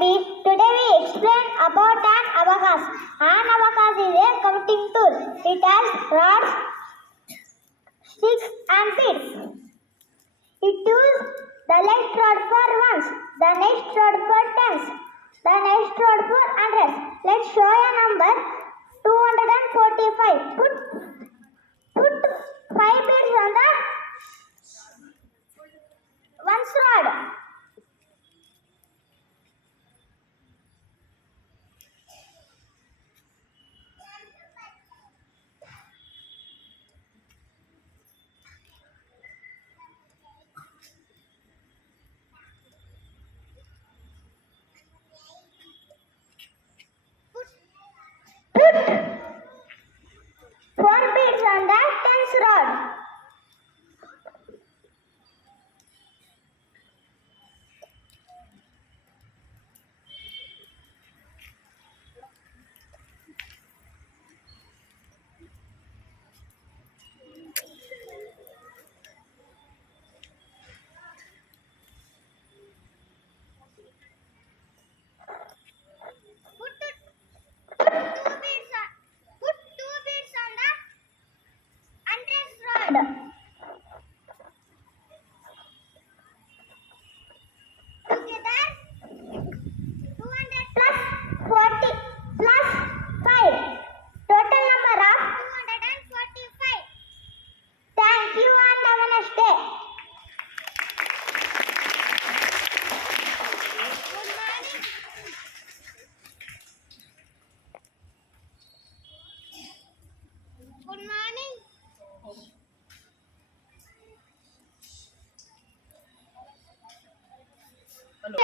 B. Today we explain about an abacus. An abacus is a counting tool. It has rods, sticks and beads. It uses the left rod for ones, the next rod for tens, the next rod for hundreds. Let's show a number 245. Put 5 beads on the ones rod. Put 4 beads on the tens rod. Put two beads on the hundreds rod. Together 200 plus 40 plus 5. Total number of 245. Thank you and have a nice day. Good morning. Hello.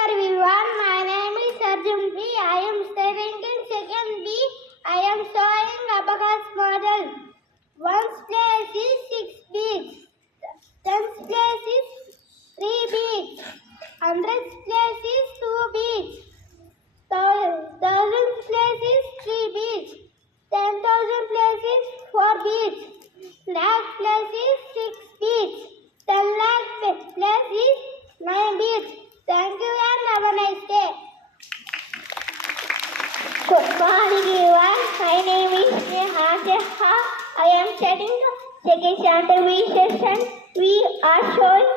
Everyone, my name is Arjun B. I am studying in second B. I am showing abacus model. Ones place is 6 beads. Tens place is 3 beads. Hundreds place is 2 beads. Thousands place is 3 beads. 10,000 place is 4 beads. Lakh place is 6 beads. 10 lakh place is 9 beads. Thank you and have a nice day. Good morning everyone. My name is Neha Sheha. I am studying second standard B session. We are showing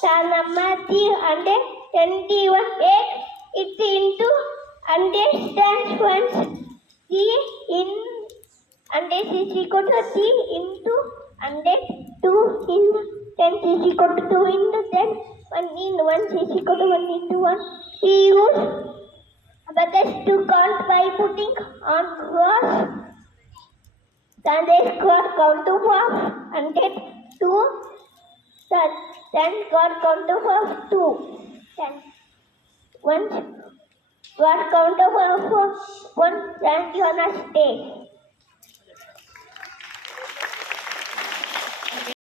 the number 321. It's into understand ones. 3 in hundred is equal to 3 into 100. 2 in 10 is equal to 2 into 10. 1 in 1 is equal to 1 into 1. We use abacus to count by putting on cross. Then they got count to 100, 2, 10 got count to 2, 10. 1 got count to 1, then you are not stay.